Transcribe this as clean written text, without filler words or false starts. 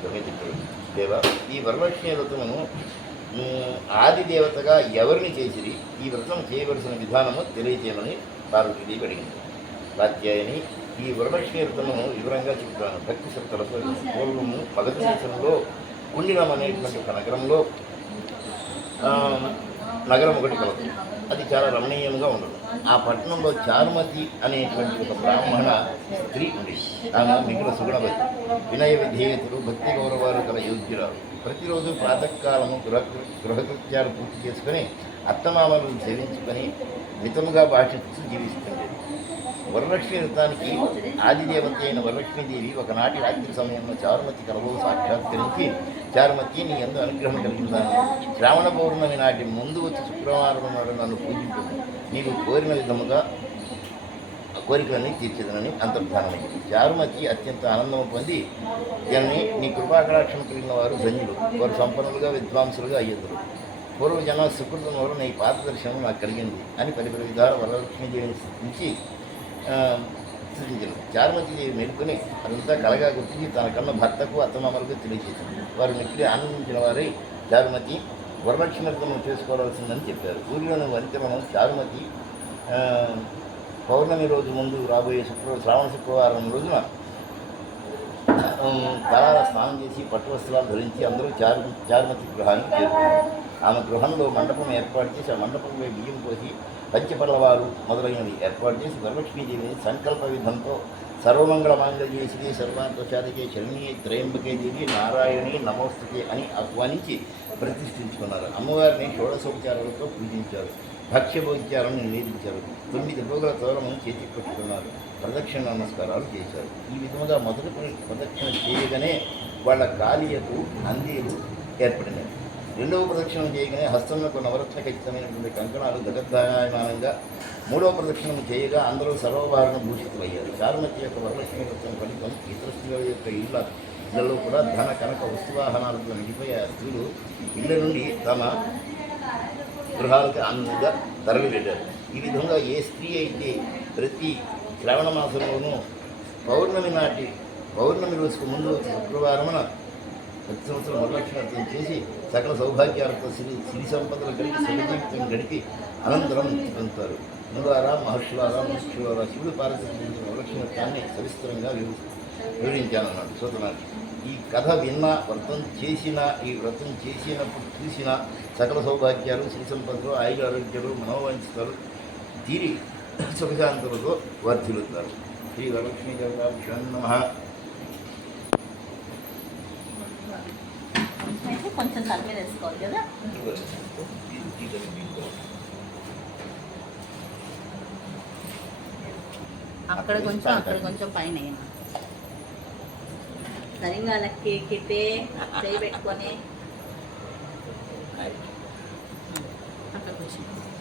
స్వామి చెప్పాడు, దేవ ఈ వరలక్ష్మి వ్రతమును ఆది దేవతగా ఎవరిని చేసిరి, ఈ వ్రతం చేయవలసిన విధానము తెలియజేయమని పార్వతీదేవి అడిగింది. కాత్యాయని, ఈ వరలక్ష్మి వ్రతమును వివరంగా చెప్తాను. భక్తి శ్రద్ధలతో పూర్వము మొదటి దేశంలో కుండినం అనేటువంటి ఒక నగరం ఒకటి కలదు. అది చాలా రమణీయంగా ఉండదు. ఆ పట్టణంలో చారుమతి అనేటువంటి ఒక బ్రాహ్మణ స్త్రీ ఉండేది. ఆమె మిగిలిన సుగుణవతి, వినయ విధేయతలు, భక్తి గౌరవాలు గల యోగ్యురాలు. ప్రతిరోజు ప్రాతకాలము గృహకృత్యాలు పూర్తి చేసుకుని అత్తమామలను సేవించుకొని మితముగా భాషిస్తూ జీవిస్తుండేది. వరలక్ష్మి వ్రతానికి ఆదిదేవత అయిన వరలక్ష్మీదేవి ఒకనాటి రాత్రి సమయంలో చారుమతి కలలో సాక్షాత్కరించి, చారుమతి నీ యందు అనుగ్రహం కలిగిందాను, శ్రావణ పౌర్ణమి నాటి ముందు వచ్చి శుక్రవారం నాడు నన్ను పూజించింది, నీకు కోరిన విధముగా కోరికలన్నీ తీర్చేదనని అంతర్ధానమైంది. చారుమతి అత్యంత ఆనందం పొంది, దీన్ని నీ కృపాకటాక్షం కలిగిన వారు ధన్యులు, వారు సంపన్నులుగా విద్వాంసులుగా అయ్యేందురు, పూర్వజన సుకృతం వల్ల నీ పాద దర్శనం నాకు కలిగింది అని పరిపరి విధాల వరలక్ష్మీదేవిని స్థితించి సృష్టించారు. చారుమతీదేవి మేల్కొని అదంతా కలగా గుర్తించి తన కన్న భర్తకు అత్తమామలకు తెలియజేసింది. వారు మిక్కిలి ఆనందించిన వారై చారుమతి వరలక్ష్మి వ్రతం చేసుకోవాల్సిందని చెప్పారు. ఊరిలోని వనితలను చారుమతి పౌర్ణమి రోజు ముందు రాబోయే శ్రావణ శుక్రవారం రోజున తలాల స్నానం చేసి పట్టు వస్త్రాలు ధరించి అందరూ చారుమతి గృహానికి చేరుకున్నారు. ఆమె గృహంలో మండపం ఏర్పాటు చేసి ఆ మండపంపై బియ్యం పోసి పంచపల్లవారు మొదలైనవి ఏర్పాటు చేసి వరలక్ష్మీదేవిని సంకల్ప విధంతో సర్వమంగళ మాంగళ్యే శివే సర్వార్థసాధికే శరణ్యే త్రయంబకే దేవి నారాయణి నమోస్తుతే అని ఆహ్వానించి ప్రతిష్ఠించుకున్నారు. అమ్మవారిని షోడశోపచారాలతో పూజించారు. భక్ష్యభోజ్యాలను నివేదించారు. 9 రోజుల తోరము చేతికి పట్టుకున్నారు. ప్రదక్షిణ నమస్కారాలు చేశారు. ఈ విధముగా మొదటి ప్రదక్షిణ చేయగానే వాళ్ళ కాలియకు అందేలు ఏర్పడినాయి. రెండవ ప్రదక్షిణం చేయగానే హస్తంలో నవరత్న ఖచ్చితమైనటువంటి కంకణాలు జగద్దాయమానంగా, మూడవ ప్రదక్షిణం చేయగా అందరూ సర్వభారణ భూషితులయ్యారు. చారుమతి యొక్క వరలక్ష్మి వ్రతం ఫలితం ఇతర స్త్రీల యొక్క ఇళ్లలో కూడా ధన కనక వస్తువాహనాలతో నిండిపోయి ఆ స్త్రీలు ఇళ్ల నుండి తమ గృహాలకు ఆనందంగా తరలి వెళ్ళారు. ఈ విధంగా ఏ స్త్రీ అయితే ప్రతి శ్రావణ మాసంలోనూ పౌర్ణమి రోజుకు ముందు శుక్రవారమున ప్రతి సంవత్సరం వరలక్ష్మి వ్రతం చేసి సకల సౌభాగ్యాలతో సిరి సంపదలు కలిగి సుఖజీవితం గడిపి అనంతరం ముక్తి పొందుతారు. మునులారా, మహర్షులారా, మహర్షులారా, శివుడు పార్వతీ వరలక్ష్మి వ్రతాన్ని సవిస్తరంగా వివరించానన్నాడు సూతనాడు. ఈ కథ విన్నా, ఈ వ్రతం చేసినప్పుడు చూసిన సకల సౌభాగ్యాలు, శ్రీ సంపదలు, ఆయుర ఆరోగ్యాలు, మనోవంచితాలు తీరి సుఖశాంతులతో వర్ధిల్లుతారు. శ్రీ వరలక్ష్మీ దేవతాభ్యో నమః. కొంచెం తల మీద వేసుకోవాలి కదా. అక్కడ కొంచెం పైన సరిగా లెక్కి ఎక్కితే చేయి పెట్టుకొని అక్కడ కొంచెం